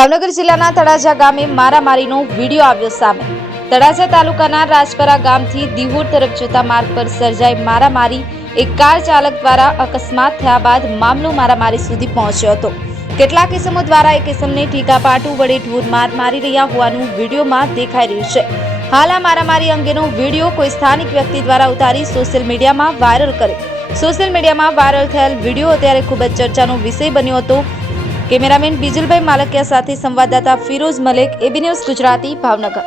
ભાવનગર જિલ્લાના તળાજા ગામે મારામારીનો વિડીયો આવ્યો સામે। તળાજા તાલુકાના રાજપરા ગામથી દિહોર તરફ જતા માર્ગ પર સર્જાઈ મારામારી। એક કાર ચાલક દ્વારા અકસ્માત થયા બાદ મામલો મારામારી સુધી પહોંચ્યો હતો। કેટલાક ઇસમો દ્વારા એક ઇસમને ઠીકાપાટું વડે ઢોર માર મારી રહ્યા હોવાનું વિડીયોમાં દેખાઈ રહ્યું છે। હાલ આ મારામારી અંગેનો વિડીયો કોઈ સ્થાનિક વ્યક્તિ દ્વારા ઉતારી સોશિયલ મીડિયામાં વાયરલ કર્યો। સોશિયલ મીડિયામાં વાયરલ થયેલ વિડીયો અત્યારે ખૂબ જ ચર્ચાનો વિષય બન્યો હતો। કેમેરામેન બીજલભાઈ માલકિયા સાથે સંવાદદાતા ફિરોઝ મલેક, એબી ન્યૂઝ ગુજરાતી, ભાવનગર।